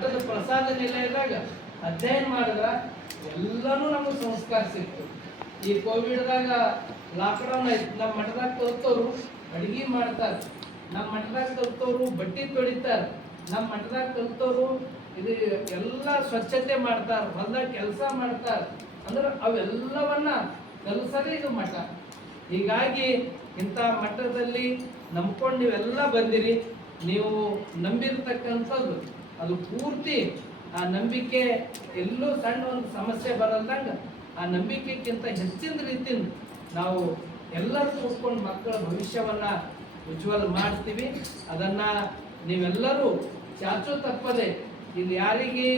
ಮಠದ ಪ್ರಸಾದ ನಿಲಯದಾಗ ಅಧ್ಯಯನ ಮಾಡಿದ್ರ ಎಲ್ಲನೂ ನಮಗೆ ಸಂಸ್ಕಾರ ಸಿಕ್ತು. ಈ ಕೋವಿಡ್ದಾಗ ಲಾಕ್ಡೌನ್ ಆಯ್ತು, ನಮ್ಮ ಮಠದಾಗ ಕಲ್ತವ್ರು ಅಡಿಗೆ ಮಾಡ್ತಾರೆ, ನಮ್ಮ ಮಠದಾಗ ಕಲ್ತವ್ರು ಬಟ್ಟೆ ತೊಳಿತಾರೆ, ನಮ್ಮ ಮಠದಾಗ ಕಲ್ತವ್ರು ಇದು ಎಲ್ಲ ಸ್ವಚ್ಛತೆ ಮಾಡ್ತಾರೆ, ಹೊಲದಾಗ ಕೆಲಸ ಮಾಡ್ತಾರೆ. ಅಂದ್ರೆ ಅವೆಲ್ಲವನ್ನ ಕಲಿಸೋದೇ ಇದು ಮಠ. ಹೀಗಾಗಿ ಇಂಥ ಮಠದಲ್ಲಿ ನಂಬ್ಕೊಂಡು ನೀವೆಲ್ಲ ಬಂದಿರಿ. ನೀವು ನಂಬಿರ್ತಕ್ಕಂಥದ್ದು ಅದು ಪೂರ್ತಿ ಆ ನಂಬಿಕೆ ಎಲ್ಲೂ ಸಣ್ಣ ಒಂದು ಸಮಸ್ಯೆ ಬರಲ್ದಂಗ ಆ ನಂಬಿಕೆಗಿಂತ ಹೆಚ್ಚಿನ ರೀತಿಯಿಂದ ನಾವು ಎಲ್ಲರೂ ಕೂತ್ಕೊಂಡು ಮಕ್ಕಳ ಭವಿಷ್ಯವನ್ನ ಉಜ್ವಲ ಮಾಡ್ತೀವಿ. ಅದನ್ನ ನೀವೆಲ್ಲರೂ ಚಾಚು ತಪ್ಪದೆ ಇಲ್ಲಿ ಯಾರಿಗೆ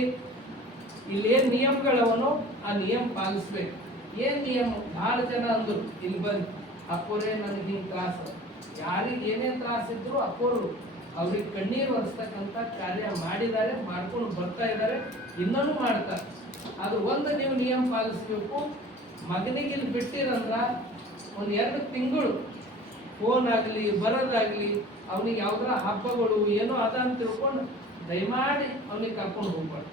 ಇಲ್ಲಿ ಏನ್ ನಿಯಮಗಳವನೋ ಆ ನಿಯಮ ಪಾಲಿಸ್ಬೇಕು. ಏನ್ ನಿಯಮ? ಭಾಳ ಜನ ಅಂದ್ರು ಇಲ್ಲಿ ಬಂದು ಅಪ್ಪೋರೇ ನನಗೆ ಹಿಂಗೆ ತ್ರಾಸ, ಯಾರಿಗೆ ಏನೇನು ತ್ರಾಸ ಇದ್ರು ಅಪ್ಪೋರು ಅವ್ರಿಗೆ ಕಣ್ಣೀರು ಒರೆಸ್ತಕ್ಕಂಥ ಕಾರ್ಯ ಮಾಡಿದ್ದಾರೆ, ಮಾಡ್ಕೊಂಡು ಬರ್ತಾ ಇದ್ದಾರೆ, ಇನ್ನೂ ಮಾಡ್ತಾರೆ. ಅದು ಒಂದು ನೀವು ನಿಯಮ ಪಾಲಿಸ್ಬೇಕು. ಮಗನಿಗೆ ಇಲ್ಲಿ ಬಿಟ್ಟಿರಂದ್ರ ಒಂದು 2 ತಿಂಗಳು ಫೋನ್ ಆಗಲಿ ಬರೋದಾಗ್ಲಿ ಅವನಿಗೆ ಯಾವ್ದಾರ ಹಬ್ಬಗಳು ಏನೋ ಅದ ಅಂತ ತಿಳ್ಕೊಂಡು ದಯಮಾಡಿ ಅವನಿಗೆ ಕರ್ಕೊಂಡು ಹೋಗ್ಬಾರ್ದು.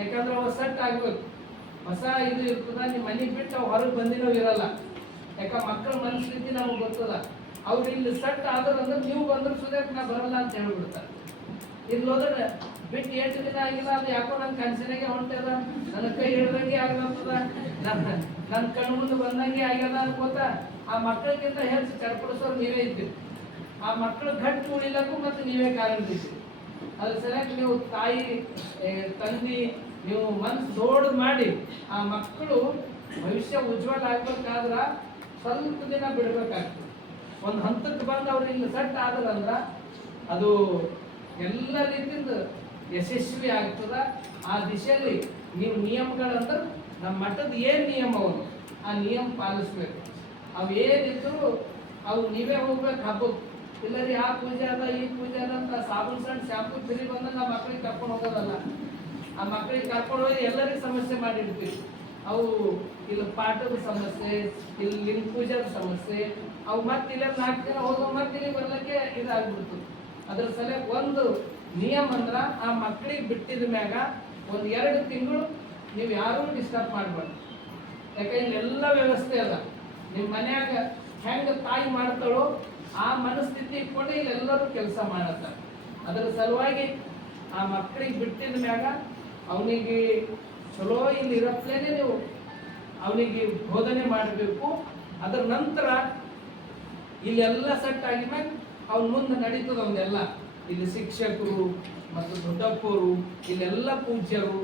ಯಾಕಂದ್ರೆ ಅವ ಸೆಟ್ ಆಗ್ಬೇಕು. ಹೊಸ ಇದು ಇರ್ತದ, ನಿಮ್ಮ ಮನೆಗೆ ಬಿಟ್ಟು ಅವ್ ಹೊರಗೆ ಬಂದಿನೋ ಇರಲ್ಲ. ಯಾಕ ಮಕ್ಕಳ ಮನಸ್ಥಿತಿ ನಮಗೆ ಗೊತ್ತದ. ಅವ್ರು ಇಲ್ಲಿ ಸೆಟ್ ಆದ್ರಂದ್ರೆ ನೀವು ಬಂದ್ರೆ ಸುಧಾಕ್ ನಾ ಬರಲ್ಲ ಅಂತ ಹೇಳ್ಬಿಡ್ತಾರೆ. ಇಲ್ಲಿ ಹೋದ್ರೆ ಬಿಟ್ಟು 8 ದಿನ ಆಗಿಲ್ಲ, ಅದು ಯಾಕೋ ನನ್ನ ಕನಸಿನಾಗೆ ಹೊಂಟದ, ನನ್ನ ಕೈ ಹಿಡ್ದಂಗೆ ಆಗ್ಲತ್ತದ, ನನ್ನ ಕಣ್ಣು ಮುಂದೆ ಬಂದಂಗೆ ಆಗ್ಯದ ಅನ್ಕೋತ ಆ ಮಕ್ಕಳಿಗಿಂತ ಹೆಚ್ಚು ಕರ್ಪಡಿಸೋರು ನೀವೇ ಇದ್ದೀರಿ. ಆ ಮಕ್ಕಳು ಗಟ್ಟಿ ಉಳಿಲಕ್ಕೂ ಮತ್ತೆ ನೀವೇ ಕಾರಣದಿದ್ದೀರಿ. ಅದ್ರ ಸರಿಯಾಗಿ ನೀವು ತಾಯಿ ತಂದೆ ನೀವು ಮನ್ಸು ದೊಡ್ಡ ಮಾಡಿ ಆ ಮಕ್ಕಳು ಭವಿಷ್ಯ ಉಜ್ವಲ ಆಗ್ಬೇಕಾದ್ರ ಸ್ವಲ್ಪ ದಿನ ಬಿಡ್ಬೇಕಾಗ್ತದೆ. ಒಂದು ಹಂತಕ್ಕೆ ಬಂದು ಅವ್ರು ಇಲ್ಲಿ ಸೆಟ್ ಆದ್ರಂದ್ರ ಅದು ಎಲ್ಲ ರೀತಿಯಿಂದ ಯಶಸ್ವಿ ಆಗ್ತದ. ಆ ದಿಶೆಯಲ್ಲಿ ನೀವು ನಿಯಮಗಳಂದ್ರೆ ನಮ್ಮ ಮಠದ ಏನ್ ನಿಯಮ ಅವರು ಆ ನಿಯಮ ಪಾಲಿಸ್ಬೇಕು. ಅವು ಏನಿದ್ರು ಅವು ನೀವೇ ಹೋಗ್ಬೇಕು ಹಬ್ಬಕ್ಕೆ. ಇಲ್ಲರಿ ಆ ಪೂಜೆ ಅದ ಈ ಪೂಜೆ ಅದ ಅಂತ ಸಾಬೂನ್ ಸಣ್ಣ ಶಾಂಪು ಫ್ರೀ ಬಂದ ನಮ್ಮ ಮಕ್ಕಳಿಗೆ ಕರ್ಕೊಂಡು ಹೋಗೋದಲ್ಲ. ಆ ಮಕ್ಕಳಿಗೆ ಕರ್ಕೊಂಡು ಹೋಗಿ ಎಲ್ಲರಿಗೂ ಸಮಸ್ಯೆ ಮಾಡಿರ್ತೀವಿ. ಅವು ಇಲ್ಲಿ ಪಾಠದ ಸಮಸ್ಯೆ, ಇಲ್ಲಿ ಲಿಂಗ ಪೂಜಾದ ಸಮಸ್ಯೆ, ಅವು ಮತ್ತೆ ಇಲ್ಲ 4 ದಿನ ಹೋಗೋ ಮತ್ತೆ ಇಲ್ಲಿ ಬರ್ಲಿಕ್ಕೆ ಇದಾಗ್ಬಿಡ್ತದೆ. ಅದ್ರ ಸಲ ಒಂದು ನಿಯಮ ಅಂದ್ರ ಆ ಮಕ್ಕಳಿಗೆ ಬಿಟ್ಟಿದ ಮ್ಯಾಗ ಒಂದು 2 ತಿಂಗಳು ನೀವು ಯಾರೂ ಡಿಸ್ಟರ್ಬ್ ಮಾಡಬಾರ್ದು. ಯಾಕೆ ಇಲ್ಲೆಲ್ಲ ವ್ಯವಸ್ಥೆ ಅದ. ನಿಮ್ಮ ಮನ್ಯಾಗ ಹೆಂಗ ತಾಯಿ ಮಾಡ್ತಾಳೋ ಆ ಮನಸ್ಥಿತಿ ಇಟ್ಕೊಂಡು ಇಲ್ಲೆಲ್ಲರೂ ಕೆಲಸ ಮಾಡತ್ತಾರೆ. ಅದರ ಸಲುವಾಗಿ ಆ ಮಕ್ಕಳಿಗೆ ಬಿಟ್ಟಿದ ಮ್ಯಾಗ ಅವನಿಗೆ ಚಲೋ ಇಲ್ಲಿ ಇರಪ್ಲೇನೆ ನೀವು ಅವನಿಗೆ ಬೋಧನೆ ಮಾಡಬೇಕು. ಅದರ ನಂತರ ಇಲ್ಲೆಲ್ಲ ಸೆಟ್ ಆಗಿದ್ಮ್ಯಾಗ ಅವ್ನ ಮುಂದೆ ನಡೀತದ ಅವನ್ನೆಲ್ಲ. ಇಲ್ಲಿ ಶಿಕ್ಷಕರು ಮತ್ತು ದೊಡ್ಡಪ್ಪರು, ಇಲ್ಲೆಲ್ಲ ಪೂಜ್ಯರು,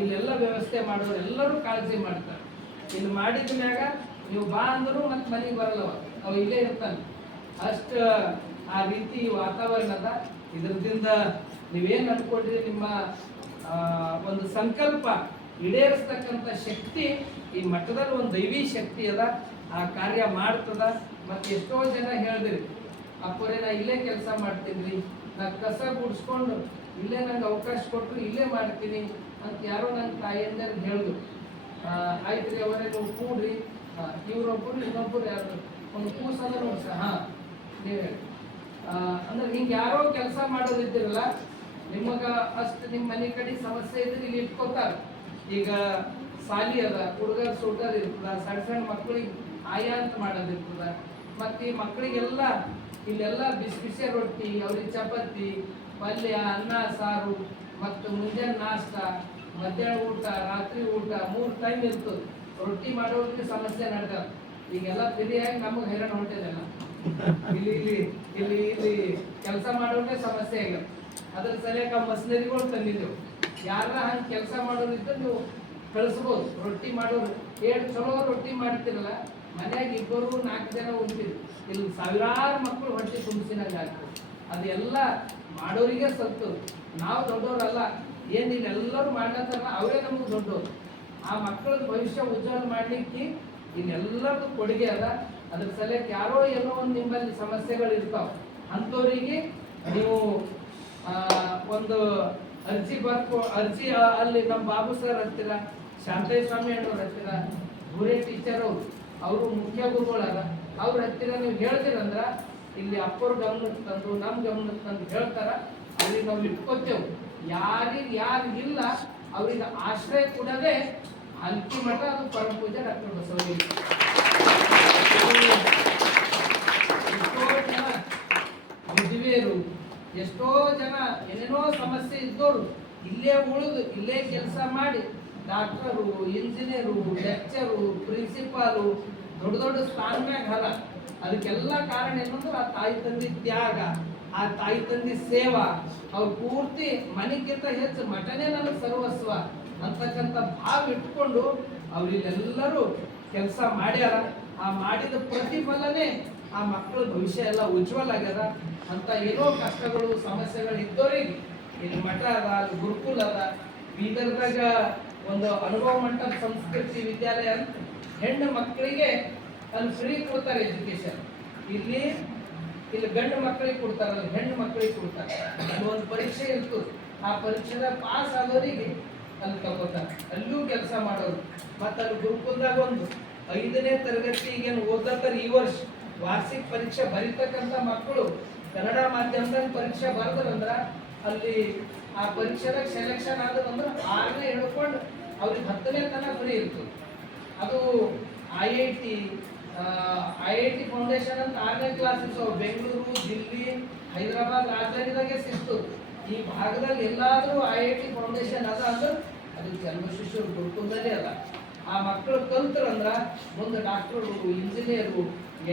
ಇಲ್ಲೆಲ್ಲ ವ್ಯವಸ್ಥೆ ಮಾಡೋರು ಎಲ್ಲರೂ ಕಾಳಜಿ ಮಾಡ್ತಾರೆ. ಇಲ್ಲಿ ಮಾಡಿದ ಮ್ಯಾಗ ನೀವು ಬಾ ಅಂದರೂ ಮತ್ತೆ ಮನೆಗೆ ಬರಲ್ಲವ, ಅವ ಇಲ್ಲೇ ಇರ್ತಾನೆ. ಅಷ್ಟು ಆ ರೀತಿ ವಾತಾವರಣದ ಇದರದಿಂದ ನೀವೇನು ಅನ್ಕೊಂಡ್ರಿ ನಿಮ್ಮ ಒಂದು ಸಂಕಲ್ಪ ಈಡೇರಿಸ್ತಕ್ಕಂಥ ಶಕ್ತಿ ಈ ಮಠದಲ್ಲಿ ಒಂದು ದೈವಿ ಶಕ್ತಿ ಅದ. ಆ ಕಾರ್ಯ ಮಾಡ್ತದ. ಮತ್ತೆ ಎಷ್ಟೋ ಜನ ಹೇಳಿದ್ರಿ ಅಪ್ಪರೇ ನಾ ಇಲ್ಲೇ ಕೆಲಸ ಮಾಡ್ತೀನಿ, ನಾ ಕಸ ಗುಡಿಸ್ಕೊಂಡು ಇಲ್ಲೇ ನಂಗೆ ಅವಕಾಶ ಕೊಟ್ಟರು ಇಲ್ಲೇ ಮಾಡ್ತೀನಿ ಅಂತ ಯಾರೋ ನನ್ನ ತಾಯಿಯಂದರು ಹೇಳಿದ್ರು. ಆಯ್ತು ರೀ ಅವರೇ ನೀವು ಕೂಡ್ರಿ, ಇವ್ರೊಬ್ಬರು ಇನ್ನೊಬ್ಬರು ಯಾರು ಒಂದು ಕೂಸಂದ ನೋಡಿ ನೀವು ಹೇಳಿ ಅಂದ್ರೆ ಹಿಂಗೆ ಯಾರೋ ಕೆಲಸ ಮಾಡೋದಿದ್ದಿರಲ್ಲ ನಿಮಗ ಅಷ್ಟು ನಿಮ್ಮ ಮನೆ ಕಡೆ ಸಮಸ್ಯೆ ಇದ್ರೆ ಇಲ್ಲಿ ಇಟ್ಕೋತಾರೆ. ಈಗ ಸಾಲಿ ಅದ, ಹುಡುಗರ ಸೂಟರ್ ಇರ್ತದ, ಸಣ್ಣ ಸಣ್ಣ ಮಕ್ಕಳಿಗೆ ಆಯಾ ಅಂತ ಮಾಡೋದಿರ್ತದ. ಮತ್ತು ಈ ಮಕ್ಕಳಿಗೆಲ್ಲ ಇಲ್ಲೆಲ್ಲ ಬಿಸಿ ಬಿಸಿ ರೊಟ್ಟಿ, ಅವ್ರಿಗೆ ಚಪಾತಿ, ಪಲ್ಯ, ಅನ್ನ ಸಾರು, ಮತ್ತು ಮುಂಜಾನೆ ನಾಷ್ಟ, ಮಧ್ಯಾಹ್ನ ಊಟ, ರಾತ್ರಿ ಊಟ 3 ಟೈಮ್ ಇರ್ತದೆ. ರೊಟ್ಟಿ ಮಾಡೋರಿಗೆ ಸಮಸ್ಯೆ ನಡ್ತಾರೆ. ಈಗೆಲ್ಲ ಫ್ರೀಯಾಗಿ ನಮಗೆ ಹೈರಾಣ ಹೊಂಟಿದೆಲ್ಲ. ಇಲ್ಲಿ ಇಲ್ಲಿ ಇಲ್ಲಿ ಇಲ್ಲಿ ಕೆಲಸ ಮಾಡೋರಿಗೆ ಸಮಸ್ಯೆ ಆಗ. ಅದ್ರ ಸರಿಯಾಗಿ ಮಷಿನರಿಗಳು ತಂದಿದ್ದೆವು. ಯಾರ ಹಂಗೆ ಕೆಲಸ ಮಾಡೋದಿದ್ರೆ ನೀವು ಕಳಿಸ್ಬೋದು. ರೊಟ್ಟಿ ಮಾಡೋರು ಚಲೋ ರೊಟ್ಟಿ ಮಾಡ್ತಿರಲ್ಲ, ಮನ್ಯಾಗ 2-4 ಜನ ಉಂಟಿದ್ರು. ಇಲ್ಲಿ ಸಾವಿರಾರು ಮಕ್ಕಳು ಹೊಟ್ಟೆ ತುಂಬಿಸಿನಾಗ ಆಗ್ತದೆ. ಅದೆಲ್ಲ ಮಾಡೋರಿಗೆ ಸಲ್ತದೆ. ನಾವು ದೊಡ್ಡವರಲ್ಲ, ಏನು ಇಲ್ಲೆಲ್ಲರೂ ಮಾಡ್ಲತ್ತಾರಲ್ಲ ಅವರೇ ನಮಗೆ ದೊಡ್ಡವರು. ಆ ಮಕ್ಕಳ ಭವಿಷ್ಯ ಉಜ್ವಲ ಮಾಡಲಿಕ್ಕೆ ಇಲ್ಲೆಲ್ಲರದ್ದು ಕೊಡುಗೆ ಅದ. ಅದ್ರ ಸಲಕ್ಕೆ ಯಾರೋ ಏನೋ ಒಂದು ನಿಮ್ಮಲ್ಲಿ ಸಮಸ್ಯೆಗಳು ಇರ್ತಾವೆ, ಅಂಥವರಿಗೆ ನೀವು ಒಂದು ಅರ್ಜಿ ಅಲ್ಲಿ ನಮ್ಮ ಬಾಬು ಸರ್ ಹತ್ತಿರ, ಶಾಂತಯ್ಯ ಸ್ವಾಮಿ ಅಣ್ಣವ್ರ ಹತ್ತಿರ, ಗುರೇ ಟೀಚರ್ ಅವರು ಮುಖ್ಯ ಗುರುಗಳಾರ, ಅವ್ರ ಹತ್ತಿರ ನೀವು ಹೇಳ್ತೀರಂದ್ರ ಇಲ್ಲಿ ಅಪ್ಪರ ಗಮನಕ್ಕೆ ತಂದು ನಮ್ಮ ಗಮನಕ್ಕೆ ತಂದು ಹೇಳ್ತಾರ. ಅಲ್ಲಿ ನಾವು ಇಟ್ಕೋತೇವೆ. ಯಾರಿಗಿಲ್ಲ ಅವರಿಗೆ ಆಶ್ರಯ ಕೊಡದೆ ಹಲ್ಕಿ ಮಠ ಅದು ಪರಮ ಪೂಜೆ ಡಾಕ್ಟರ್ ಬಸವಲಿಂಗ. ಎಷ್ಟೋ ಜನ ವಿಧವೆಯರು, ಎಷ್ಟೋ ಜನ ಏನೇನೋ ಸಮಸ್ಯೆ ಇದ್ದವರು ಇಲ್ಲೇ ಉಳಿದು ಇಲ್ಲೇ ಕೆಲಸ ಮಾಡಿ ಡಾಕ್ಟರು, ಇಂಜಿನಿಯರು, ಲೆಕ್ಚರು, ಪ್ರಿನ್ಸಿಪಾಲು ದೊಡ್ಡ ದೊಡ್ಡ ಸ್ಥಾನಮ್ಯಾಗ ಹರ. ಅದಕ್ಕೆಲ್ಲ ಕಾರಣ ಏನಂದ್ರೆ ಆ ತಾಯಿ ತಂದೆ ತ್ಯಾಗ, ಆ ತಾಯಿ ತಂದೆ ಸೇವಾ. ಅವ್ರು ಪೂರ್ತಿ ಮನೆಗಿಂತ ಹೆಚ್ಚು ಮಠನೇ ನನಗೆ ಸರ್ವಸ್ವ ಅಂತಕ್ಕಂಥ ಭಾವ ಇಟ್ಕೊಂಡು ಅವರಿಗೆಲ್ಲರೂ ಕೆಲಸ ಮಾಡ್ಯಾರ. ಆ ಮಾಡಿದ ಪ್ರತಿಫಲನೇ ಆ ಮಕ್ಕಳ ಭವಿಷ್ಯ ಎಲ್ಲ ಉಜ್ವಲ ಆಗ್ಯದ. ಅಂತ ಏನೋ ಕಷ್ಟಗಳು ಸಮಸ್ಯೆಗಳು ಇದ್ದವರಿಗೆ ಇಲ್ಲಿ ಮಠ ಅದ, ಅಲ್ಲಿ ಗುರುಕುಲ ಅದ. ಬೀದರ್ದಾಗ ಒಂದು ಅನುಭವ ಮಂಟಪ ಸಂಸ್ಕೃತಿ ವಿದ್ಯಾಲಯ ಅಂತ ಹೆಣ್ಣು ಮಕ್ಕಳಿಗೆ ಅಲ್ಲಿ ಫ್ರೀ ಕೊಡ್ತಾರೆ ಎಜುಕೇಶನ್. ಇಲ್ಲಿ ಗಂಡು ಮಕ್ಕಳಿಗೆ ಕೊಡ್ತಾರೆ, ಅಲ್ಲಿ ಹೆಣ್ಣು ಮಕ್ಕಳಿಗೆ ಕೊಡ್ತಾರೆ. ಅಲ್ಲಿ ಒಂದು ಪರೀಕ್ಷೆ ಇರ್ತದೆ, ಆ ಪರೀಕ್ಷೆದ ಪಾಸ್ ಆದವರಿಗೆ ಅಲ್ಲಿ ತಗೋತಾರೆ, ಅಲ್ಲೂ ಕೆಲಸ ಮಾಡೋರು. ಮತ್ತು ಅಲ್ಲಿ ಗುರುಕುಲದಾಗ ಒಂದು 5ನೇ ತರಗತಿ ಈಗೇನು ಓದ್ತಾರೆ, ಈ ವರ್ಷ ವಾರ್ಷಿಕ ಪರೀಕ್ಷೆ ಬರೀತಕ್ಕಂಥ ಮಕ್ಕಳು ಕನ್ನಡ ಮಾಧ್ಯಮದಲ್ಲಿ ಪರೀಕ್ಷೆ ಬರೆದ್ರಂದ್ರ ಅಲ್ಲಿ ಆ ಪರೀಕ್ಷೆದಾಗ ಸೆಲೆಕ್ಷನ್ ಆದ್ರಂದ್ರೆ 6ನೇ ಹಿಡ್ಕೊಂಡು ಅವ್ರಿಗೆ 10ನೇ ತನಕ ಫ್ರೀ ಇರ್ತದೆ. ಅದು IIT ಫೌಂಡೇಶನ್ ಅಂತ 6ನೇ ಕ್ಲಾಸ್ ಇರ್ತಾವೆ. ಬೆಂಗಳೂರು, ದಿಲ್ಲಿ, ಹೈದರಾಬಾದ್ ರಾಜಧಾನಿದಾಗೆ ಸಿಗ್ತದೆ. ಈ ಭಾಗದಲ್ಲಿ ಎಲ್ಲಾದ್ರೂ IIT ಫೌಂಡೇಶನ್ ಅದ ಅಂದ್ರೆ ಅದು ಜನ್ಮಶಿಶು ಗುರುಕುಲದಲ್ಲೇ ಅದ. ಆ ಮಕ್ಕಳು ಕಲ್ತರಂದ್ರ ಮುಂದೆ ಡಾಕ್ಟರು, ಇಂಜಿನಿಯರು,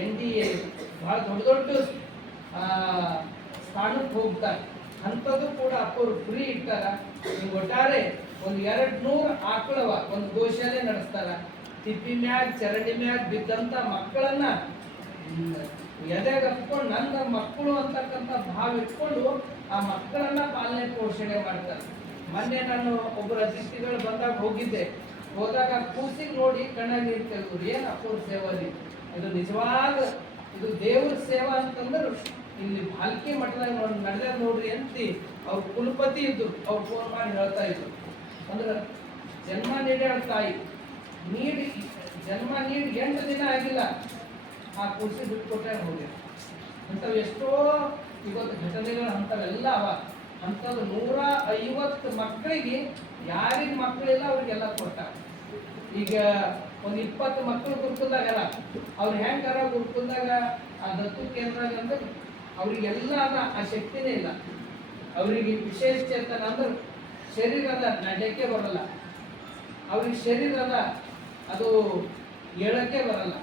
NDA ಭಾಳ ದೊಡ್ಡ ದೊಡ್ಡ ಸ್ಥಾನಕ್ಕೆ ಹೋಗ್ತಾರೆ. ಅಂಥದ್ದು ಕೂಡ ಅಪ್ಪರು ಫ್ರೀ ಇಟ್ಟಾರ. ಒಟ್ಟಾರೆ ಒಂದು 200 ಆಕಳವ ಒಂದು ಗೋಶಾಲೆ ನಡೆಸ್ತಾರ. ತಿಪ್ಪಿ ಮ್ಯಾಗ ಚರಂಡಿ ಮ್ಯಾಗ ಬಿದ್ದಂತ ಮಕ್ಕಳನ್ನ ಎದೆಗೆ ಹತ್ಕೊಂಡು ನನ್ನ ಮಕ್ಕಳು ಅಂತಕ್ಕಂಥ ಭಾವ ಇಟ್ಕೊಂಡು ಆ ಮಕ್ಕಳನ್ನ ಪಾಲನೆ ಪೋಷಣೆ ಮಾಡ್ತಾರೆ. ಮೊನ್ನೆ ನಾನು ಒಬ್ಬರು ಅತಿಥಿಗಳು ಬಂದಾಗ ಹೋದಾಗ ಕೂಸಿಗೆ ನೋಡಿ ಕಣ್ಣಾಗಿ ನೀರು ತೆಗೆದ್ರು. ಏನು ಅಪ್ಪವ್ರ ಸೇವಲ್ಲಿ ಇದು ನಿಜವಾದ ಇದು ದೇವ್ರ ಸೇವಾ ಅಂತಂದ್ರೆ ಇಲ್ಲಿ ಭಾಲ್ಕಿ ಮಠದಾಗ ನಡೆದ ನೋಡ್ರಿ ಅಂತಿ ಅವ್ರ ಕುಲಪತಿ ಇದ್ರು. ಅವ್ರು ಫೋನ್ ಮಾಡಿ ಹೇಳ್ತಾ ಇದ್ರು ಅಂದ್ರೆ ಜನ್ಮ ನೀಡ್ಯಾಳ ತಾಯಿ, ಜನ್ಮ ನೀಡಿ 8 ದಿನ ಆಗಿಲ್ಲ ಆ ಕೂಸಿ ಬಿಟ್ಕೊಟ್ಟೆ ಹೋಗಿ. ಅಂಥವು ಎಷ್ಟೋ ಇವತ್ತು ಘಟನೆಗಳು ಅಂಥವೆಲ್ಲ ಅವ. ಅಂಥದ್ದು 150 ಮಕ್ಕಳಿಗೆ ಯಾರಿಗೆ ಮಕ್ಕಳಿಲ್ಲ ಅವ್ರಿಗೆಲ್ಲ ಕೊಡ್ತಾರೆ. ಈಗ ಒಂದು 20 ಮಕ್ಕಳು ಗುರುಕುಲದಾಗಲ್ಲ, ಅವ್ರು ಹೆಂಗಾರ ಗುರುಕುಲದಾಗ ಆ ದತ್ತು ಕೇಂದ್ರ ಅಂದ್ರೆ ಅವ್ರಿಗೆಲ್ಲ ಅದ, ಆ ಶಕ್ತಿನೇ ಇಲ್ಲ. ಅವರಿಗೆ ವಿಶೇಷ ಚೇತನ ಅಂದ್ರೆ ಶರೀರದ ನಡೆಯಕ್ಕೆ ಬರಲ್ಲ, ಅವ್ರಿಗೆ ಶರೀರದ ಅದು ಹೇಳಕ್ಕೆ ಬರಲ್ಲ.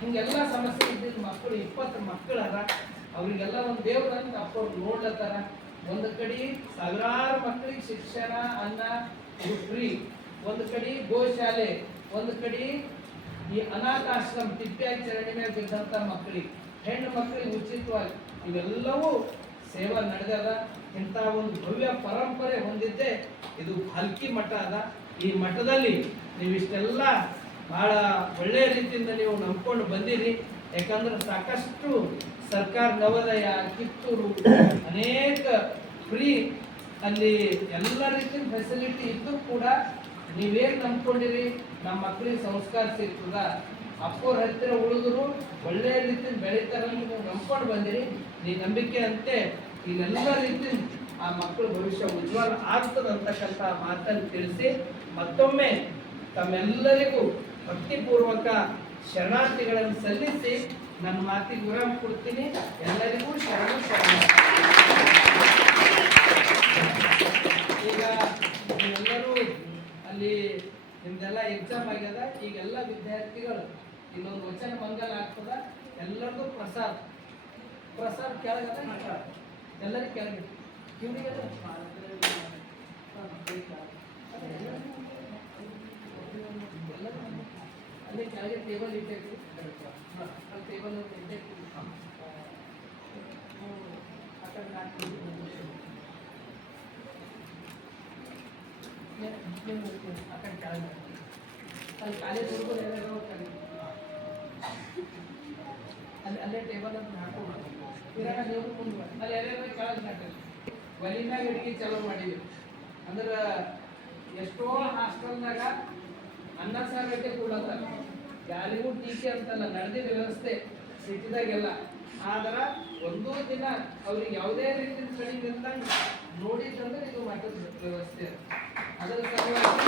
ಹಿಂಗೆಲ್ಲ ಸಮಸ್ಯೆ ಇದ್ದಿದ್ದ ಮಕ್ಕಳು 20 ಮಕ್ಕಳದ. ಅವರಿಗೆಲ್ಲ ಒಂದು ದೇವ್ರಂತ ಅಪ್ಪವ್ರು ನೋಡ್ಲತ್ತಾರ. ಒಂದು ಕಡೆ ಸಾವಿರಾರು ಮಕ್ಕಳಿಗೆ ಶಿಕ್ಷಣ, ಅನ್ನ ಫ್ರೀ, ಒಂದು ಕಡೆ ಗೋಶಾಲೆ, ಒಂದು ಕಡೆ ಈ ಅನಾಥಾಶ್ರಮ, ತಿಪ್ಪಿಯಾಗಿ ಚರಂಡಿ ಮೇಲೆ ಬಿದ್ದಂಥ ಮಕ್ಕಳಿಗೆ, ಹೆಣ್ಣು ಮಕ್ಕಳಿಗೆ ಉಚಿತವಾಗಿ ಇವೆಲ್ಲವೂ ಸೇವಾ ನಡೆದದ. ಇಂಥ ಒಂದು ಭವ್ಯ ಪರಂಪರೆ ಹೊಂದಿದ್ದೆ ಇದು ಭಾಲ್ಕಿ ಮಠ ಅದ. ಈ ಮಠದಲ್ಲಿ ನೀವಿಷ್ಟೆಲ್ಲ ಬಹಳ ಒಳ್ಳೆಯ ರೀತಿಯಿಂದ ನೀವು ನಂಬ್ಕೊಂಡು ಬಂದಿರಿ. ಯಾಕಂದ್ರೆ ಸಾಕಷ್ಟು ಸರ್ಕಾರ ನವೋದಯ, ಕಿತ್ತೂರು ಅನೇಕ ಫ್ರೀ ಅಲ್ಲಿ ಎಲ್ಲ ರೀತಿಯ ಫೆಸಿಲಿಟಿ ಇದ್ದು ಕೂಡ ನೀವೇನು ನಂಬ್ಕೊಂಡಿರಿ ನಮ್ಮ ಮಕ್ಕಳಿಗೆ ಸಂಸ್ಕಾರ ಸಿಗ್ತದ, ಅಪ್ಪವ್ರ ಹತ್ತಿರ ಉಳಿದ್ರು ಒಳ್ಳೆಯ ರೀತಿಯಿಂದ ಬೆಳೀತಾರಂತ ನೀವು ನಂಬ್ಕೊಂಡು ಬಂದಿರಿ. ಈ ನಂಬಿಕೆ ಅಂತೆ ಇಲ್ಲೆಲ್ಲ ರೀತಿ ಆ ಮಕ್ಕಳ ಭವಿಷ್ಯ ಉಜ್ವಲ ಆಗ್ತದೆ ಅಂತಕ್ಕಂಥ ಮಾತನ್ನು ತಿಳಿಸಿ ಮತ್ತೊಮ್ಮೆ ತಮ್ಮೆಲ್ಲರಿಗೂ ಭಕ್ತಿಪೂರ್ವಕ ಶರಣಾರ್ಥಿಗಳನ್ನು ಸಲ್ಲಿಸಿ ನನ್ನ ಮಾತಿಗೆ ವಿರಾಮ ಕೊಡ್ತೀನಿ. ಎಲ್ಲರಿಗೂ ಶರಣ. ಈಗ ಎಲ್ಲರೂ ಅಲ್ಲಿ ನಿಮ್ದೆಲ್ಲ ಎಕ್ಸಾಮ್ ಆಗ್ಯದ. ಈಗೆಲ್ಲ ವಿದ್ಯಾರ್ಥಿಗಳು ಇನ್ನೊಂದು ವಚನ ಮಂಗಲ ಆಗ್ತದ. ಎಲ್ಲರಿಗೂ ಪ್ರಸಾದ ಕೆಳಗದ, ಎಲ್ಲರಿಗೂ ಕೆಳಗೆ ಅಲ್ಲೇ ಕೆಳಗೆ ಟೇಬಲ್ ಇಟ್ಟೈತಿ, ಅಲ್ಲಿ ಟೇಬಲ್ ಇಟ್ಟೈತಿ. ಅಲ್ಲಿ ಕಾಲೇಜ್ ಹುಡುಗರು ಅಲ್ಲೇ ಟೇಬಲ್ ಅಂತ ಹಾಕೋದು. ನೀವು ಮುಂದೆ ಅಲ್ಲಿ ಎಲ್ಲರೂ ಕೆಳಗೆ ಹಾಕಿ ಒಲಿನಾಗ ಅಡಿಗೆ ಚಾಲೂ ಮಾಡಿದ್ವಿ. ಅಂದ್ರೆ ಎಷ್ಟೋ ಹಾಸ್ಟೆಲ್ನಾಗ ಅನ್ನ ಸಾಗಟ್ಟೆ ಕೊಡಲ್ಲ, ಯಾರಿಗೂ ಟೀಕೆ ಅಂತಲ್ಲ, ನಡೆದಿದ್ದ ವ್ಯವಸ್ಥೆ ಸಿಟಿದಾಗೆಲ್ಲ. ಆದ್ರೆ ಒಂದೂ ದಿನ ಅವ್ರಿಗೆ ಯಾವುದೇ ರೀತಿ ಕಡಿಮೆ ಇದ್ದಂಗೆ ನೋಡಿದ್ದಂದ್ರೆ ಇದು ಮಠದ ವ್ಯವಸ್ಥೆ. ಅದರ ಸಲುವಾಗಿ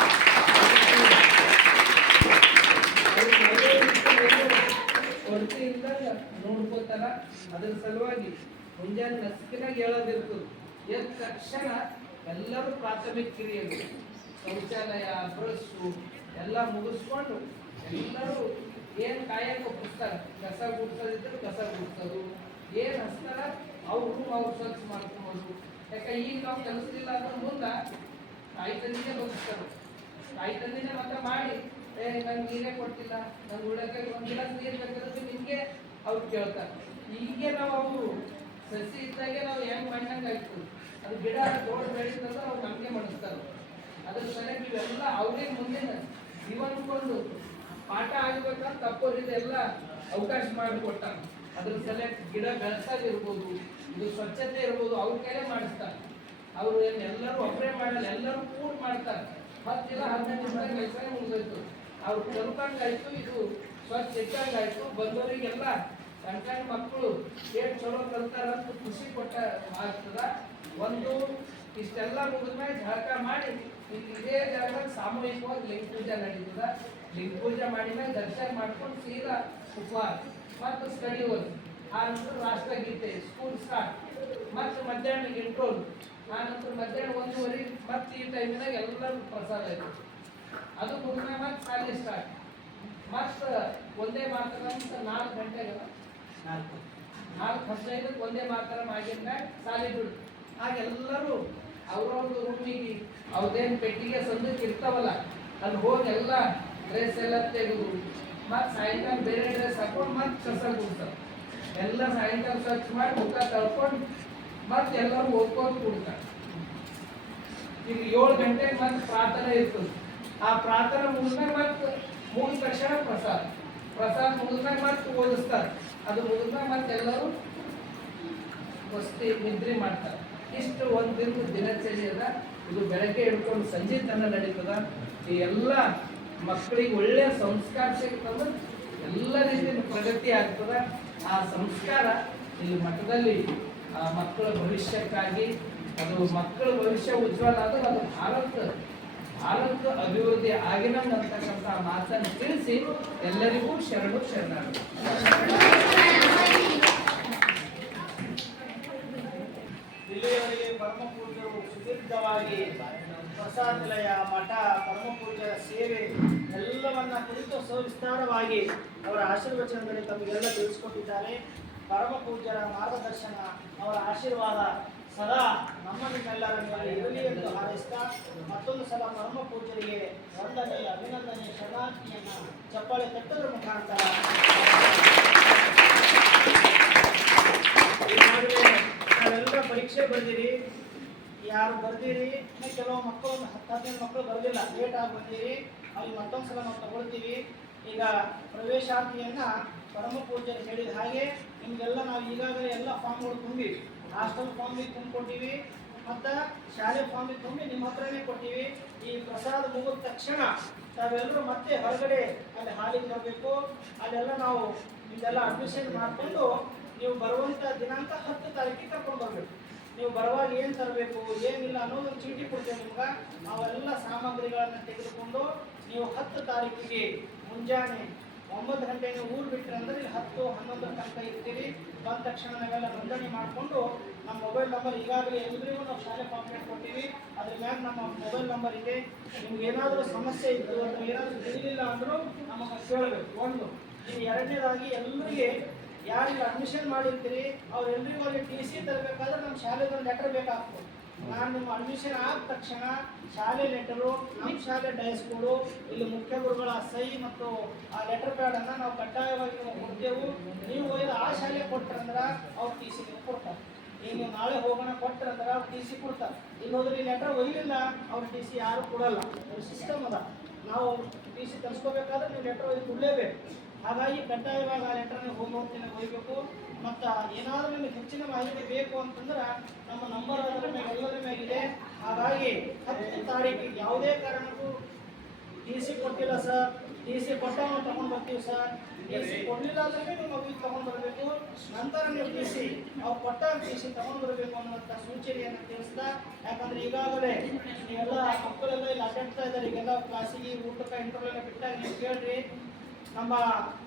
ಕೊರತೆ ಇದ್ದಾಗ ನೋಡ್ಕೋತಾರ. ಅದರ ಸಲುವಾಗಿ ಮುಂಜಾನೆ ನಸಿಕಿನಾಗ ಹೇಳೋದಿರ್ತದೆ. ಎದ್ದ ತಕ್ಷಣ ಎಲ್ಲರೂ ಪ್ರಾಥಮಿಕ ಕ್ರಿಯೆಗಳು, ಶೌಚಾಲಯ, ಬ್ರಷು ಎಲ್ಲ ಮುಗಿಸ್ಕೊಂಡು ಎಲ್ಲರೂ ಏನು ಕಾಯಕ್ಕೆ ಒಪ್ಪಿಸ್ತಾರೆ, ಕಸ ಗುಡ್ಸೋದಿದ್ರೆ ಕಸ ಗುಡ್ಸೋದು, ಏನು ಹಚ್ತಾರ ಅವ್ರು ಸ್ವಚ್ಛ ಮಾಡ್ಕೊಬೋದು. ಯಾಕೆ ಈಗ ನಾವು ಕೆಲಸದಿಲ್ಲ ಅಂದ್ರೆ ಮುಂದೆ ತಾಯಿ ತಂದಿನೇ ಬದುಕ್ತಾರೆ. ತಾಯಿ ತಂದಿನೇ ಮತ್ತೆ ಮಾಡಿ ನಂಗೆ ನೀರೇ ಕೊಡ್ತಿಲ್ಲ, ನಂಗೆ ಉಳಕ್ಕೆ ಒಂದು ಗಿಲಾಸ್ ನೀರು ಬೇಕಾದ್ರೆ ನಿಮಗೆ ಅವ್ರು ಕೇಳ್ತಾರೆ. ಹೀಗೆ ನಾವು ಅವರು ಸಸಿ ಇದ್ದಾಗೆ ನಾವು ಹೆಂಗೆ ಮಣ್ಣಂಗೆ ಆಯ್ತು, ಅದು ಗಿಡ ತೋಟ ಬೆಳೀತಂದ್ರೆ ಅವ್ರು ನಮಗೆ ಮಾಡಿಸ್ತಾರೆ. ಅದ್ರ ಸಲುವಾಗಿ ಇವೆಲ್ಲ ಅವ್ರಿಗೆ ಮುಂದಿನ ಜೀವನಕ್ಕೊಂದು ಪಾಠ ಆಗ್ಬೇಕಂತ ತಪ್ಪೋರಿದೆಲ್ಲ ಅವಕಾಶ ಮಾಡಿಕೊಟ್ಟಾರ. ಅದ್ರ ಸಲುವಾಗಿ ಗಿಡ ಬೆಳೆಸೋದಿರ್ಬೋದು, ಇದು ಸ್ವಚ್ಛತೆ ಇರ್ಬೋದು, ಅವ್ರ ಕೈಲೇ ಮಾಡಿಸ್ತಾರೆ. ಅವರು ಎಲ್ಲರೂ ಒಬ್ಬರೇ ಮಾಡಲ್ಲ, ಎಲ್ಲರೂ ಕೂಡ್ ಮಾಡ್ತಾರೆ. 10 ಇಲ್ಲ 15 ನಿಮಿಷ ಕೆಲಸನೇ ಮುಗಿದೋಯ್ತು. ಅವ್ರು ಕಲ್ತಂಗಾಯ್ತು, ಇದು ಸ್ವಚ್ಛ ಇಟ್ಟಂಗಾಯ್ತು. ಬಂದವರಿಗೆಲ್ಲ ಸಣ್ಣ ಸಣ್ಣ ಮಕ್ಕಳು ಏನು ಚಲೋ ಕಲ್ತಾರ ಅಂತ ಖುಷಿ ಕೊಟ್ಟ ಆಗ್ತದ. ಒಂದು ಇಷ್ಟೆಲ್ಲ ಮುಗಿದ್ಮೇಲೆ ಜಳಕ ಮಾಡಿ ಇದೇ ಜಾಗದಾಗ ಸಾಮೂಹಿಕವಾಗಿ ಲಿಂಗ ಪೂಜೆ ನಡೀತದ. ಲಿಂಗ ಪೂಜೆ ಮಾಡಿದ್ಮೇಲೆ ದರ್ಶನ ಮಾಡ್ಕೊಂಡು ಸೀದಾ ಉಪವಾಸ ಮತ್ತು ಸ್ಟಡಿ ವರ್ಕ್. ಆ ನಂತರ ರಾಷ್ಟ್ರಗೀತೆ, ಸ್ಕೂಲ್ ಸ್ಟಾರ್ಟ್, ಮತ್ತು ಮಧ್ಯಾಹ್ನ ಇಂಟ್ರೋಲ್. ಆ ನಂತರ ಮಧ್ಯಾಹ್ನ 1:30 ಮತ್ತೆ ಈ ಟೈಮಿನಾಗ ಎಲ್ಲರೂ ಪ್ರಸಾದ ಆಯ್ತು. ಅದು ಮುಗಿದ್ಮೇಲೆ ಮತ್ತೆ ಶಾಲೆ ಸ್ಟಾರ್ಟ್. ಮತ್ತು ಒಂದೇ ಮಾತ್ರ ಅಂತ 4 ಗಂಟೆಗೆ 4:15 ಒಂದೇ ಮಾತ್ರ ಆಗಿದ್ಮೇಲೆ ಶಾಲೆ ಬಿಡು. ಆಗೆಲ್ಲರೂ ಅವ್ರವ್ರದ್ದು ರೂಮಿಗೆ ಅವ್ರದ್ದೇನು ಪೆಟ್ಟಿಗೆ ಸಂದಕ್ಕೆ ಇರ್ತಾವಲ್ಲ ಅಲ್ಲಿ ಹೋಗಿ ಎಲ್ಲ ಡ್ರೆಸ್ ಎಲ್ಲ ತೆಗೆದು ಮತ್ತು ಸಾಯಂಕಾಲ ಬೇರೆ ಡ್ರೆಸ್ ಹಾಕೊಂಡು ಮತ್ತೆ ಕಸ ಕೊಡ್ತಾರೆ. ಎಲ್ಲ ಸಾಯಂಕಾಲ ಸ್ವಚ್ಛ ಮಾಡಿ ಮುಖ ತಳ್ಕೊಂಡು ಮತ್ತೆ ಎಲ್ಲರೂ ಓದ್ಕೊಂಡು ಕೊಡ್ತಾರೆ. ಈಗ 7 ಗಂಟೆಗೆ ಮತ್ತೆ ಪ್ರಾರ್ಥನೆ ಇರ್ತದೆ. ಆ ಪ್ರಾರ್ಥನೆ ಮುಗಿದ್ಮೇಲೆ ಮತ್ತೆ ಮುಗಿದ ತಕ್ಷಣ ಪ್ರಸಾದ ಮುಗಿದ್ಮೇಲೆ ಮತ್ತೆ ಓದಿಸ್ತಾರೆ. ಅದು ಮುಗಿದ್ಮೇಲೆ ಮತ್ತೆ ಎಲ್ಲರೂ ವಸ್ತಿ ನಿದ್ರೆ ಮಾಡ್ತಾರೆ. ಇಷ್ಟು ಒಂದು ದಿನದ ದಿನಚರಿ ಅದ. ಇದು ಬೆಳಗ್ಗೆ ಹಿಡ್ಕೊಂಡು ಸಂಜೆ ತನಕ ನಡೀತದ. ಈ ಎಲ್ಲ ಮಕ್ಕಳಿಗೆ ಒಳ್ಳೆಯ ಸಂಸ್ಕಾರ ಸಿಗ್ತಂದ್ರೆ ಎಲ್ಲ ರೀತಿಯ ಪ್ರಗತಿ ಆಗ್ತದ. ಆ ಸಂಸ್ಕಾರ ಇಲ್ಲಿ ಮಠದಲ್ಲಿ ಮಕ್ಕಳ ಭವಿಷ್ಯಕ್ಕಾಗಿ, ಅದು ಮಕ್ಕಳ ಭವಿಷ್ಯ ಉಜ್ವಲ ಆದ್ರೆ ಅದು ಭಾರತ ಅಭಿವೃದ್ಧಿ ಆಗಿನಂಗೆ ಅಂತಕ್ಕಂಥ ಮಾತನ್ನು ತಿಳಿಸಿ ಎಲ್ಲರಿಗೂ ಶರಣಾರ್ಥಿ. ಇಲ್ಲಿಯವರೆಗೆ ಪರಮ ಪೂಜ್ಯರು ಸುದೀರ್ಘವಾಗಿ ಪ್ರಸಾದ ನಿಲಯ, ಮಠ, ಪರಮ ಪೂಜ್ಯರ ಸೇವೆ ಎಲ್ಲವನ್ನ ಕುರಿತು ಸವಿಸ್ತಾರವಾಗಿ ಅವರ ಆಶೀರ್ವಚನದಲ್ಲಿ ತಮಗೆಲ್ಲ ತಿಳಿಸಿಕೊಟ್ಟಿದ್ದಾರೆ. ಪರಮ ಪೂಜ್ಯರ ಮಾರ್ಗದರ್ಶನ, ಅವರ ಆಶೀರ್ವಾದ ಸದಾ ನಮ್ಮ ನಿಮ್ಮೆಲ್ಲರ ಮೇಲೆ ಇರಲಿ ಎಂದು ಹಾರೈಸ್ತಾ ಮತ್ತೊಂದು ಸಲ ಪರಮ ಪೂಜ್ಯರಿಗೆ ವಂದನೆ, ಅಭಿನಂದನೆ, ಶರಣಾರ್ಥಿಯನ್ನು ಚಪ್ಪಾಳೆ ತಟ್ಟುವುದರ ಮುಖಾಂತರ ನಾವೆಲ್ಲ ಪರೀಕ್ಷೆ ಬರೆದಿರಿ. ಯಾರು ಬರ್ದಿರಿ, ಕೆಲವು ಮಕ್ಕಳು 10-15 ಮಕ್ಕಳು ಬರಲಿಲ್ಲ, ಲೇಟ್ ಆಗಿ ಬಂದಿರಿ. ಅಲ್ಲಿ ಮತ್ತೊಂದು ಸಲ ನಾವು ತಗೊಳ್ತೀವಿ. ಈಗ ಪ್ರವೇಶಾರ್ಥಿಯನ್ನ ಪರಮ ಪೂಜ್ಯರು ಹೇಳಿದ ಹಾಗೆ ನಿಮಗೆಲ್ಲ ನಾವು ಈಗಾಗಲೇ ಎಲ್ಲ ಫಾರ್ಮ್ಗಳು ತುಂಬಿ, ಹಾಸ್ಟೆಲ್ ಫಾರ್ಮಿಗೆ ತುಂಬಿಕೊಟ್ಟಿವಿ ಮತ್ತು ಶಾಲೆ ಫಾರ್ಮಿಗೆ ತುಂಬಿ ನಿಮ್ಮ ಹತ್ರನೇ ಕೊಟ್ಟಿವಿ. ಈ ಪ್ರಸಾದ ಮುಗಿದ ತಕ್ಷಣ ತಾವೆಲ್ಲರೂ ಮತ್ತೆ ಹೊರಗಡೆ ಅಲ್ಲಿ ಹಾಲಿಗೆ ಬರಬೇಕು. ಅಲ್ಲೆಲ್ಲ ನಾವು ಇದೆಲ್ಲ ಅಡ್ಮಿಷನ್ ಮಾಡಿಕೊಂಡು ನೀವು ಬರುವಂಥ ದಿನಾಂಕ 10 ತಾರೀಕಿಗೆ ಕರ್ಕೊಂಡು ಬರಬೇಕು. ನೀವು ಬರುವಾಗ ಏನು ತರಬೇಕು, ಏನಿಲ್ಲ ಅನ್ನೋದೊಂದು ಚೀಟಿ ಕೊಡ್ತೇವೆ ನಿಮ್ಗೆ. ಅವೆಲ್ಲ ಸಾಮಗ್ರಿಗಳನ್ನು ತೆಗೆದುಕೊಂಡು ನೀವು 10 ತಾರೀಕಿಗೆ ಮುಂಜಾನೆ 9 ಗಂಟೆಗೆ ಊರು ಬಿಟ್ಟರೆ ಅಂದರೆ 10-11 ತನಕ ಇರ್ತೀವಿ. ಬಂದ ತಕ್ಷಣ ನಾವೆಲ್ಲ ನೋಂದಣಿ ಮಾಡಿಕೊಂಡು ನಮ್ಮ ಮೊಬೈಲ್ ನಂಬರ್ ಈಗಾಗಲೇ ಎಲ್ಲರಿಗೂ ನಾವು ಶಾಲೆ ಕಾಂಪ್ಲೇಂಟ್ ಕೊಟ್ಟಿವಿ. ಅದ್ರ ಮ್ಯಾಗ ನಮ್ಮ ಮೊಬೈಲ್ ನಂಬರ್ ಇದೆ. ನಿಮ್ಗೆ ಏನಾದರೂ ಸಮಸ್ಯೆ ಇತ್ತು ಅಥವಾ ಏನಾದರೂ ತಿಳಿಲಿಲ್ಲ ಅಂದರೂ ನಮಗೆ ಕೇಳಬೇಕು. ಒಂದು ಈ ಎರಡನೇದಾಗಿ ಎಲ್ಲರಿಗೆ ಯಾರಿಗೆ ಅಡ್ಮಿಷನ್ ಮಾಡಿರ್ತೀರಿ ಅವ್ರೆಲ್ಲರಿಗೂ ಅಲ್ಲಿ TC ತರಬೇಕಾದ್ರೆ ನಮ್ಮ ಶಾಲೆದೊಂದು ಲೆಟರ್ ಬೇಕಾಗ್ತದೆ. ನಾನು ನಿಮ್ಮ ಅಡ್ಮಿಷನ್ ಆದ ತಕ್ಷಣ ಶಾಲೆ ಲೆಟರು, ನಮ್ಮ ಶಾಲೆ ಡೈಸ್ಗಳು, ಇಲ್ಲಿ ಮುಖ್ಯ ಗುರುಗಳ ಸಹಿ ಮತ್ತು ಆ ಲೆಟರ್ ಪ್ಯಾಡನ್ನು ನಾವು ಕಡ್ಡಾಯವಾಗಿ ನಾವು ಕೊಡ್ತೇವೆ. ನೀವು ಒಯ್ದು ಆ ಶಾಲೆ ಕೊಟ್ಟರಂದ್ರೆ ಅವ್ರು TC ಕೊಡ್ತಾರೆ. ಈಗ ನೀವು ನಾಳೆ ಹೋಗೋಣ ಕೊಟ್ಟರಂದ್ರೆ ಅವ್ರು TC ಕೊಡ್ತಾರೆ. ಇಲ್ಲಿ ಹೋದ್ರೆ ಈ ಲೆಟರ್ ಒಯ್ಲಿಲ್ಲ ಅವ್ರು TC ಯಾರು ಕೊಡಲ್ಲ. ಅವ್ರ ಸಿಸ್ಟಮ್ ಅದ. ನಾವು TC ತರಿಸ್ಕೋಬೇಕಾದ್ರೆ ನೀವು ಲೆಟರ್ ಒಯ್ದು ಕೊಡಲೇಬೇಕು. ಹಾಗಾಗಿ ಕಡ್ಡಾಯವಾಗಿ ಆ ಲೆಟರ್ನ ಹೋಗುವಂತೆ ಒಯ್ಬೇಕು. ಮತ್ತು ಏನಾದರೂ ನಿಮಗೆ ಹೆಚ್ಚಿನ ಮಾಹಿತಿ ಬೇಕು ಅಂತಂದ್ರೆ ನಮ್ಮ ನಂಬರ್ ಅದರ ಮೇಲೆ ಎಲ್ಲರ ಮೇಲಿದೆ. ಹಾಗಾಗಿ 10 ತಾರೀಕಿಗೆ ಯಾವುದೇ ಕಾರಣಕ್ಕೂ ಟಿ ಸಿ ಕೊಟ್ಟಿಲ್ಲ ಸರ್, ಟಿ ಸಿ ಕೊಟ್ಟಾಗ ನಾವು ತಗೊಂಡ್ ಬರ್ತೀವಿ ಸರ್, ಟಿ ಸಿ ಕೊಡಲಿಲ್ಲ ಅಂದ್ರೆ ನೀವು ಮಗುವಿಗೆ ತಗೊಂಡ್ ಬರಬೇಕು, ನಂತರ ನೀವು ಟಿ ಸಿ ಅವ್ರು ಕೊಟ್ಟಾಗ ಟಿ ಸಿ ತಗೊಂಡ್ ಬರಬೇಕು ಅನ್ನೋಂಥ ಸೂಚನೆಯನ್ನು ತಿಳಿಸ್ತಾ, ಯಾಕಂದ್ರೆ ಈಗಾಗಲೇ ನೀವೆಲ್ಲ ಮಕ್ಕಳೆಲ್ಲ ಇಲ್ಲಿ ಅಡ್ಡಾಡ್ತಾ ಇದ್ದಾರೆ, ಈಗೆಲ್ಲ ಕ್ಲಾಸಿಗೆ ಊಟಕ್ಕೆ ಇಂಟರ್ವ್ಯೂ ಬಿಟ್ಟಾಗ ನೀವು ಕೇಳ್ರಿ, ನಮ್ಮ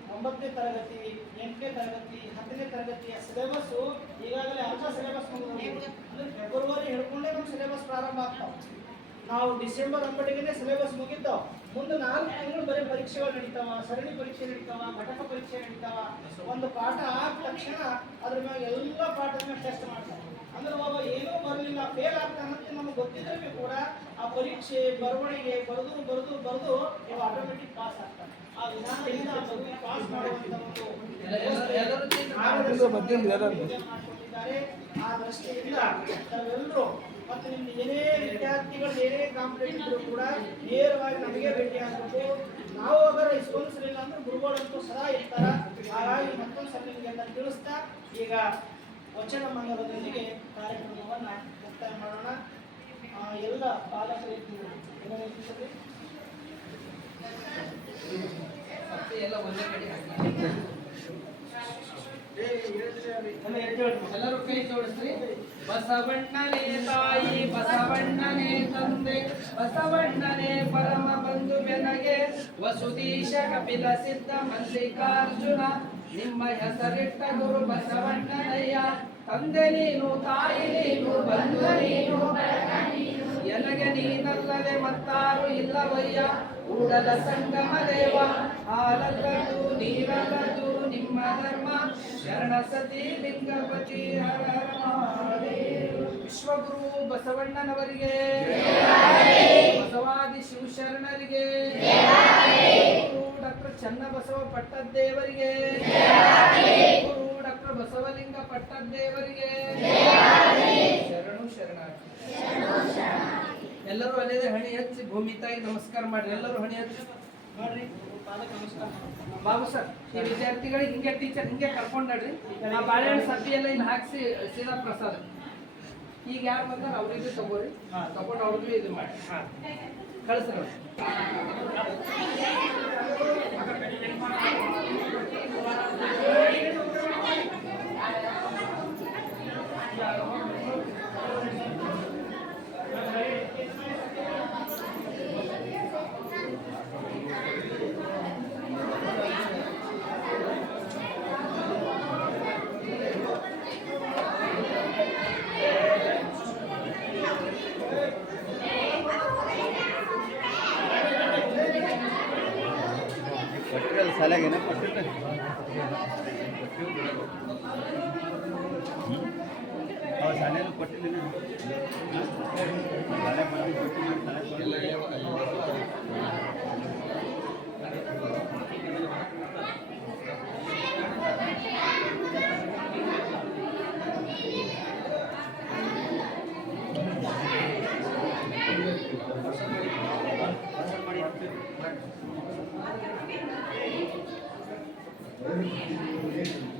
9ನೇ ತರಗತಿ 8ನೇ ತರಗತಿ 10ನೇ ತರಗತಿಯ ಸಿಲೆಬಸ್ಸು ಈಗಾಗಲೇ ಅರ್ಧ ಸಿಲೆಬಸ್ ಮುಗಿದು ಅಂದ್ರೆ ಫೆಬ್ರವರಿ ಹಿಡ್ಕೊಂಡೇ ನಮ್ಮ ಸಿಲೆಬಸ್ ಪ್ರಾರಂಭ ಆಗ್ತಾವೆ. ನಾವು ಡಿಸೆಂಬರ್ ಅಂಬಡಿಗೆ ಸಿಲೆಬಸ್ ಮುಗಿತಾವ, ಮುಂದೆ 4 ತಿಂಗಳು ಬರೀ ಪರೀಕ್ಷೆಗಳು ನಡೀತಾವ, ಸರಣಿ ಪರೀಕ್ಷೆ ನಡೀತಾವ, ಘಟಕ ಪರೀಕ್ಷೆ ನಡೀತಾವ. ಒಂದು ಪಾಠ ಆದ ತಕ್ಷಣ ಅದ್ರ ಮೇಲೆ ಎಲ್ಲ ಪಾಠದ ಮೇಲೆ ಟೆಸ್ಟ್ ಮಾಡ್ತಾರೆ. ಅಂದ್ರೆ ಒಬ್ಬ ಏನೂ ಬರಲಿಲ್ಲ ಫೇಲ್ ಆಗ್ತಾನಂತ ನಮಗೆ ಗೊತ್ತಿದ್ರೆ ಕೂಡ ಆ ಪರೀಕ್ಷೆ ಬರವಣಿಗೆ ಬರೆದು ಇವು ಆಟೋಮೆಟಿಕ್ ಪಾಸ್ ಆಗ್ತಾರೆ. ಆ ವಿಧಾನದಿಂದ ಪಾಸ್ ಮಾಡುವಂತ ಮಾಡ್ಕೊಂಡಿದ್ದಾರೆ. ಆ ದೃಷ್ಟಿಯಿಂದ ನಾವೆಲ್ಲರೂ ಮತ್ತು ನಿಮ್ಗೆ ಏನೇ ವಿದ್ಯಾರ್ಥಿಗಳು ಏನೇ ಕಾಂಪಿಟೇಟಿವ್ ಇದ್ರೂ ಕೂಡ ನೇರವಾಗಿ ನಮಗೆ ಭೇಟಿ ಆಗಬೇಕು. ನಾವು ಅದರ ಸ್ಪಂದಿಸಲಿಲ್ಲ ಅಂದ್ರೆ ಗುರುಗಳಂತೂ ಸದಾ ಇರ್ತಾರ. ಹಾಗಾಗಿ ಮತ್ತೊಂದು ಸಲ ನಿಮಗೆಲ್ಲ ತಿಳಿಸ್ತಾ ಈಗ ವಚನ ಮಂಗಲದೊಂದಿಗೆ ಕಾರ್ಯಕ್ರಮವನ್ನು ಮುಕ್ತಾಯ ಮಾಡೋಣ. ಎಲ್ಲ ಪಾಲಕರಿಗೆ ಎಲ್ಲ ಒಂದೇ ಕಡೆ ಎಲ್ಲರೂ ಕೈ ಜೋಡಿಸ್ರಿ. ಬಸವಣ್ಣನೇ ತಾಯಿ, ಬಸವಣ್ಣನೇ ತಂದೆ, ಬಸವಣ್ಣನೇ ಪರಮ ಬಂಧು ಬೆನಗೆ, ವಸುದೀಶ ಕಪಿಲ ಸಿದ್ಧ ಮಲ್ಲಿಕಾರ್ಜುನ, ನಿಮ್ಮ ಹೆಸರಿಟ್ಟ ಗುರು ಬಸವಣ್ಣನಯ್ಯ. ತಂದೆ ನೀನು, ತಾಯಿ ನೀನು, ಬಂಧು ನೀನು, ಎನಗೆ ನೀನಲ್ಲದೆ ಮತ್ತಾರು ಇಲ್ಲವಯ್ಯ. ಕೂಡಲ ಸಂಗಮ ದೇವ, ಹಾಲಲ್ಲದು ನೀರಲ್ಲದು ನಿಮ್ಮ ಧರ್ಮ, ಶರಣ ಸತಿ ಲಿಂಗಪತಿ ಹರ ಹರ ಮಹಾದೇವ. ವಿಶ್ವಗುರು ಬಸವಣ್ಣನವರಿಗೆ, ಬಸವಾದಿ ಶಿವಶರಣರಿಗೆ, ಗುರು ಡಾಕ್ಟರ್ ಚನ್ನಬಸವ ಪಟ್ಟದ್ದೇವರಿಗೆ, ಗುರು ಡಾಕ್ಟರ್ ಬಸವಲಿಂಗ ಪಟ್ಟದ್ದೇವರಿಗೆ ಶರಣು ಶರಣಾರ್ಥಿ. ಎಲ್ಲರೂ ಅಲ್ಲೇ ಹಣಿ ಹಚ್ಚಿ ಭೂಮಿ ತಾಯಿ ನಮಸ್ಕಾರ ಮಾಡ್ರಿ. ಎಲ್ಲರೂ ಹಣಿ ಹಚ್ಚಿ ಮಾಡ್ರಿ. ಬಾಬು ಸರ್, ಈ ವಿದ್ಯಾರ್ಥಿಗಳಿಗೆ ಹಿಂಗೆ ಟೀಚರ್ ಹಿಂಗೆ ಕರ್ಕೊಂಡು ನಡ್ರಿ. ಆ ಬಾಳೆಹಣ್ಣು ಸಬ್ಬಿ ಎಲ್ಲ ಇಲ್ಲಿ ಹಾಕ್ಸಿ ಸೀದಾ ಪ್ರಸಾದ. ಈಗ ಯಾರು ಬಂದಾರ ಅವ್ರಿಗೆ ತಗೋರಿ, ತಗೊಂಡು ಅವ್ರಿಗೂ ಇದು ಮಾಡಿ ಕಳಿಸ್ರಿ. ಶಾಲೆಗೆ ಕೊಟ್ಟಿರ್ತಾರೆ ಶಾಲೆಯಲ್ಲಿ ಕೊಟ್ಟಿದ್ದೀನಿ Thank you.